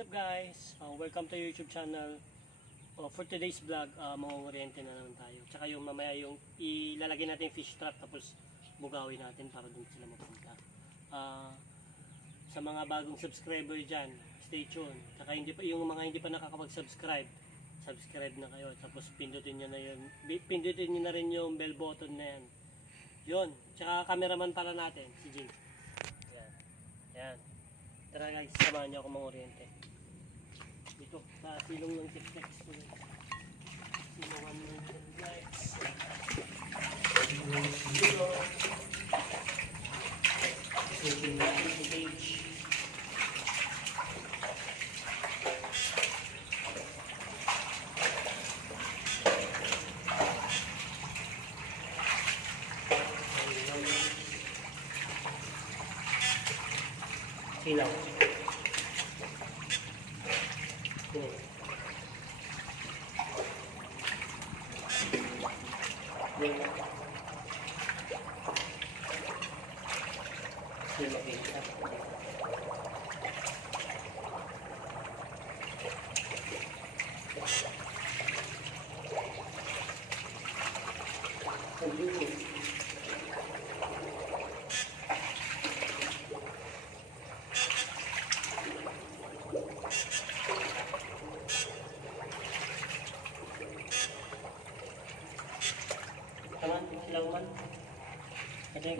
What's up guys? Welcome to YouTube channel. For today's vlog, mangungoriente na naman tayo. Tsaka yung mamaya yung ilalagay natin yung fish trap tapos bugawin natin para dun sila mapunta. Sa mga bagong subscriber dyan, stay tuned. Tsaka yung mga hindi pa nakakapag-subscribe, subscribe na kayo. Tapos pindutin nyo na yun. Pindutin nyo na rin yung bell button na yan. Yun. Tsaka cameraman pala natin, si Jay. Yan. Yan. Tara guys, samahan niyo ako mangoriente. Dito, sa silong ng tek-tek ko. Silungan ng guys. Dito. Silong natin si Gage. Silaw.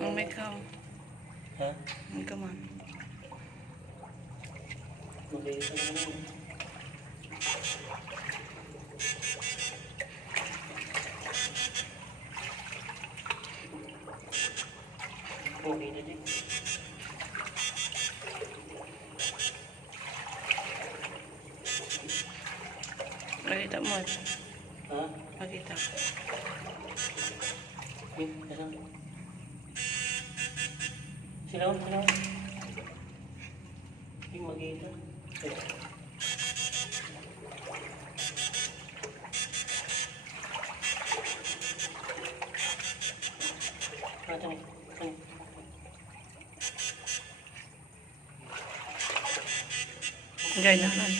Oh my God. Ha? Come on. Mabilis na naman. Okay na din. Makita mo. Ha? Makita. Kasama. Silaw, silaw. Yung magita. Enggak naman.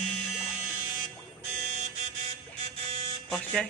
Pas Jay.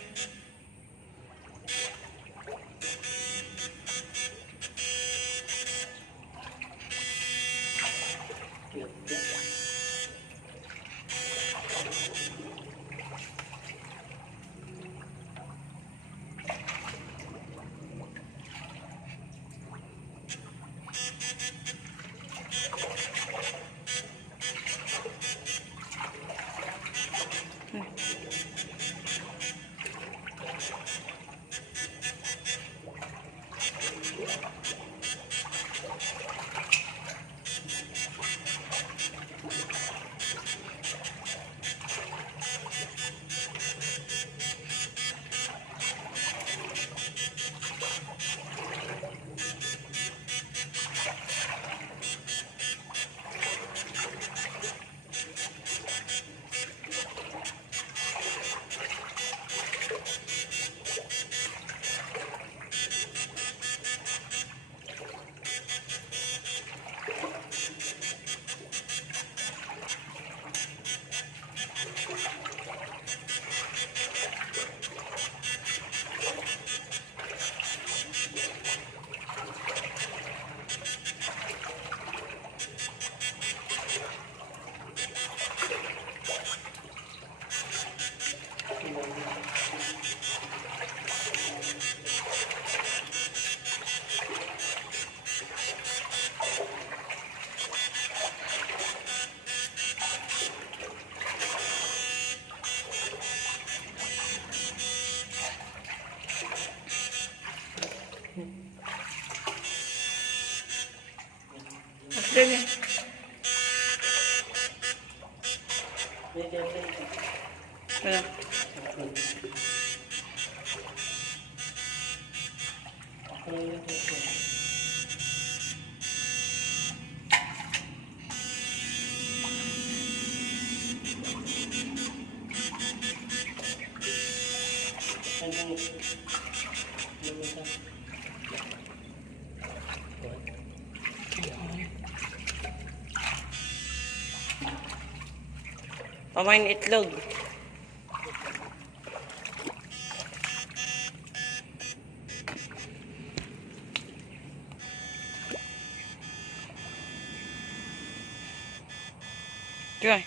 Ganyan. Wala. Pamain itlog. Joy.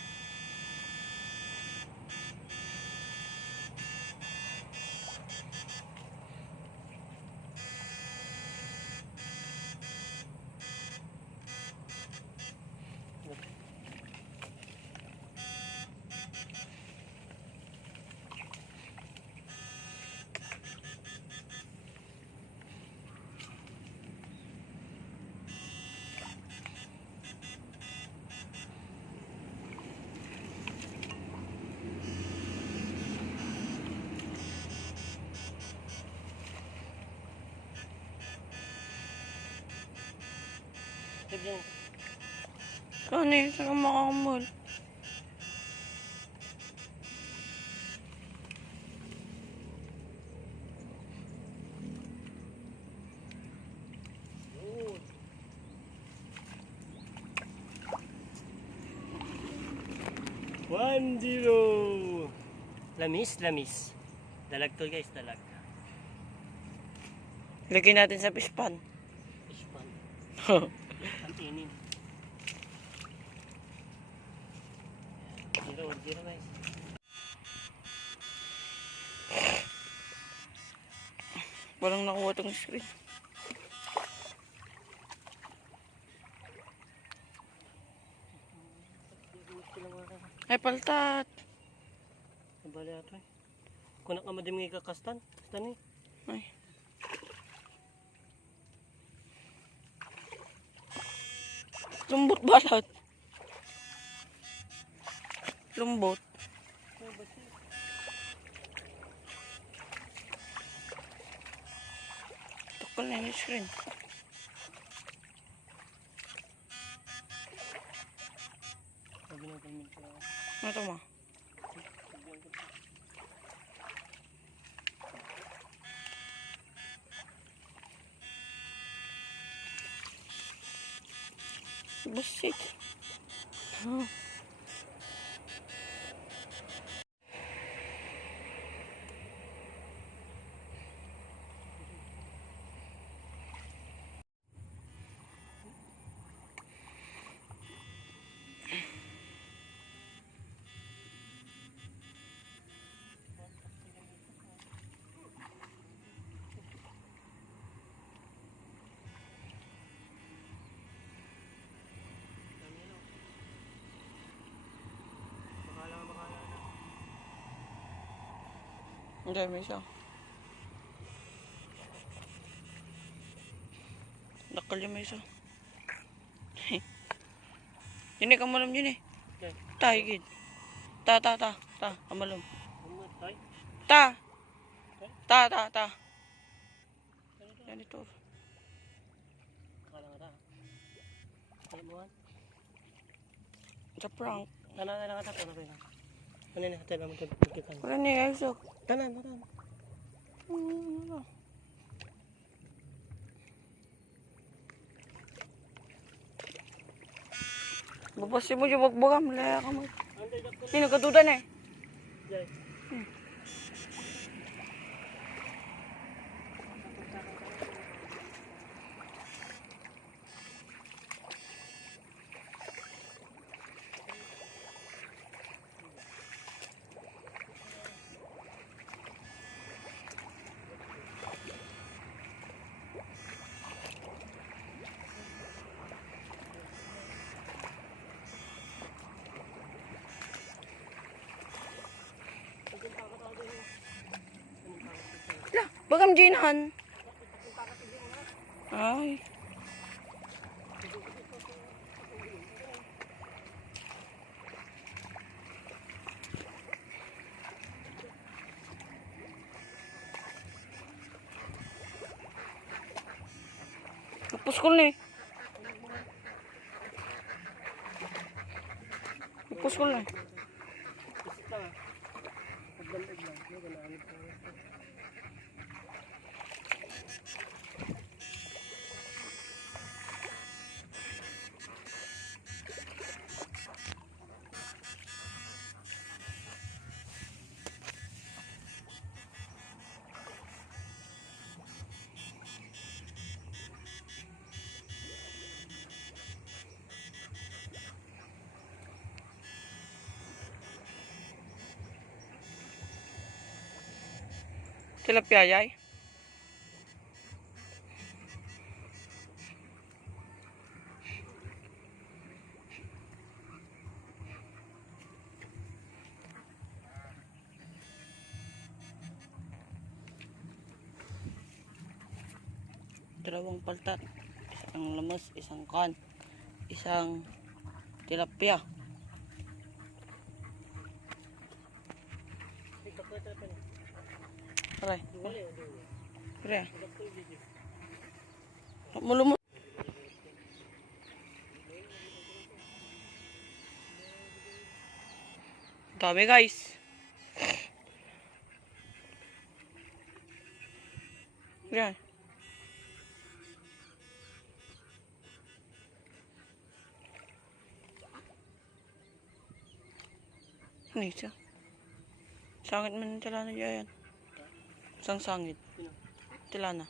Tignan. Kani, saka makakamol. Yun. One, zero. Lamis. Dalag to guys, dalag. Lagyan natin sa fish pan. Fish pan. Ang inin. Zero guys. Walang nakuha tong screen. Ay, paltat. Nabali ato eh. Kung nakamadim nga kakastan, kastan eh. Ay. Lumbot balat. Lumbot. Tukol na yung screen. Sabi natin minta. Ano ito mo? Busit. Oh. Hindi, may isa. Nakal yung may isa. Yun eh, kamalam yun eh. Okay. Ta, higit. Ta. Kamalam. Tay. Ta. Yan ito. Kala nga ta. Kala mo Sa prank. Tanan nga ta. Ano na natin naman kita. Wala na yung ayusok. Tanan. Babasi mo yung wagbagam. Laya ka mo. Anday dakon. Sino katudan eh? Jay. Lah, bagam jinan. Ay. Puskol ni. Puskol ni. Basta. Pagdalig lang. May ganaanit pa. Tilapia, yay. Dalawang paltat. Isang lamas, isang kan. Isang tilapia. Aray. Aray. Mulumot. Dami guys. Yan. Ano isa? Sangit man yung tilana dyan. Isang sangit. Tilana.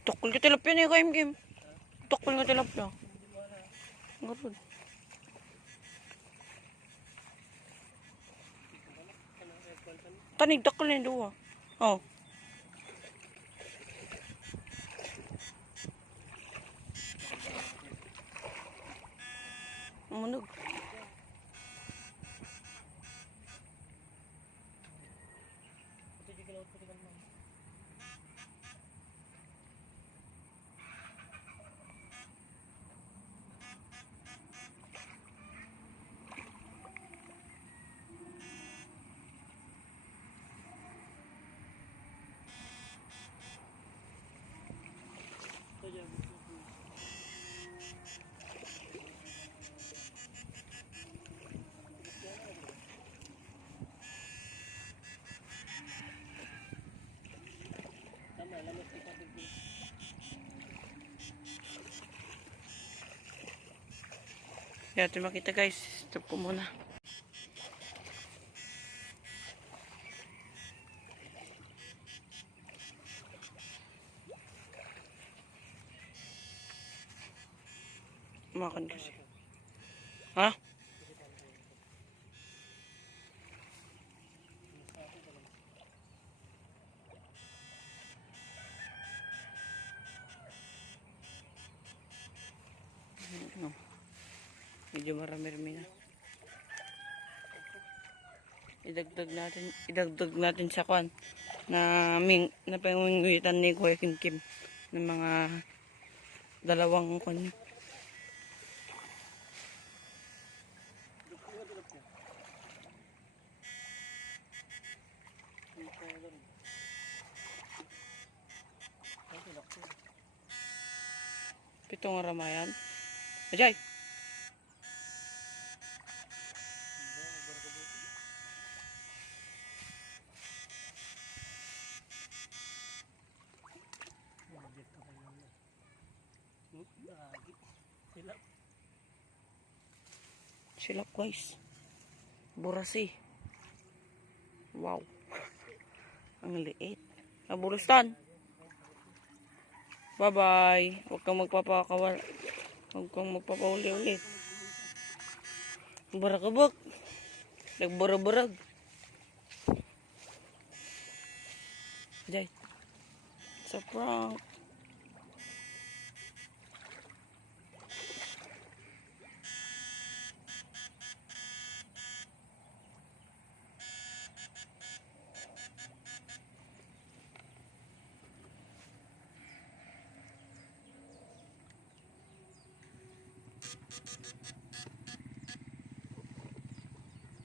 Tukol ka tilapia na yung kaim-kim. Tukol ka tilapia. Garod. Tanig, takol na yung duwa. Oh. Umunog. Kaya ito makita guys. Stop ko muna. Makan kasi. Ha? Medyo marami-rami na. Idagdag natin sa kwan na pangwinguitan ni Kuya Kim ng mga dalawang kwan. Pitong ramayan. Ajay! Silap guys. Burasi. Wow. Ang liit. Nabulustan. Bye-bye. Huwag kang magpapakawal. Huwag kang magpapauli ulit. Barakabak. Nagbarag-barag. Jay. Sa prank.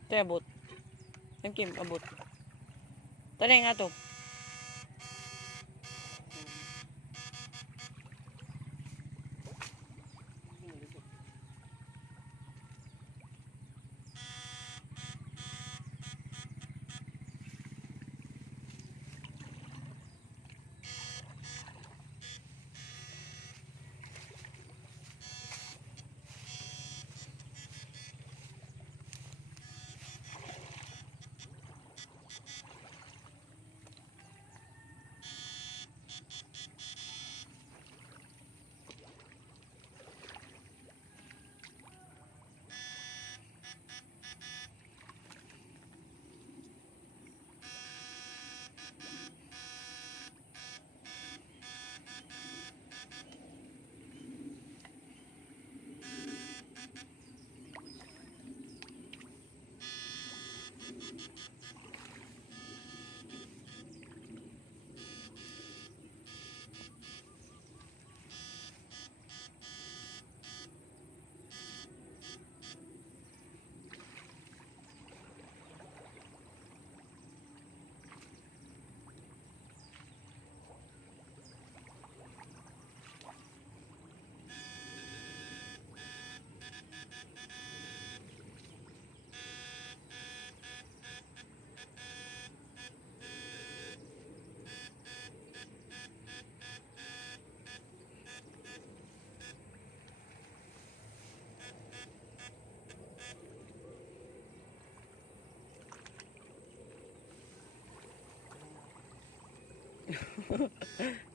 Ito abot. Kim, abot. Tanay nga to.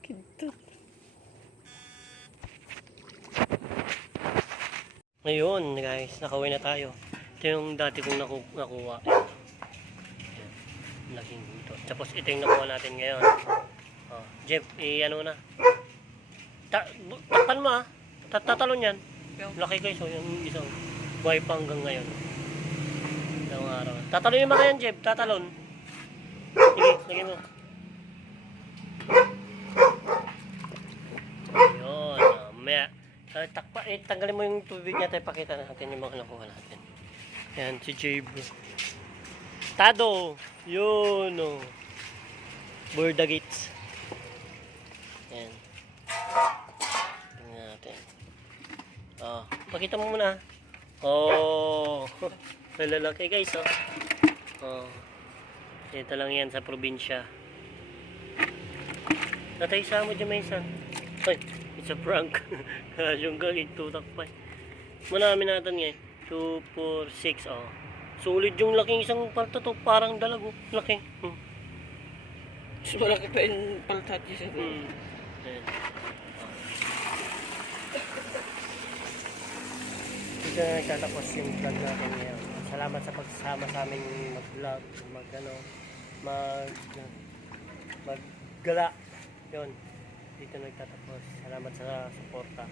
Kintot. Ngayon guys, nakauwi na tayo. Ito yung dati kong nakuha. Laking ito. Tapos ito yung nakuha natin ngayon. Oh, Jeff, ano na. Takpan mo ah. Tatalon yan. Laki guys, so yung isang buhay pa hanggang ngayon. Isang araw. Tatalon yung mga yan, Jeff. Tatalon. Sige, lagay mo. Ayun, mamaya. Tanggalin mo yung tubig niya tayo, pakita natin yung mga nakuha natin. Yan, si J-Bro. Tado! Yun, oh. Borda Gates. Yan. Tingnan natin. Oh, pakita mo muna. Oh, malalaki guys, oh. Oh. Ito lang yan sa probinsya. Natay sa mo dyan may isa. Ay, it's a prank. Yung galit, tutak pa. Manami natin ngayon. 2, 4, 6, oh. Solid yung laking isang palta to. Parang dalag, oh. Laki. Mas malaki pa yung paltati sa Ayan. Dito na nagtatapos yung vlog natin ngayon. Salamat sa pagsasama sa amin mag-vlog, maggala. Yun. Dito nagtatapos. Salamat sa suporta.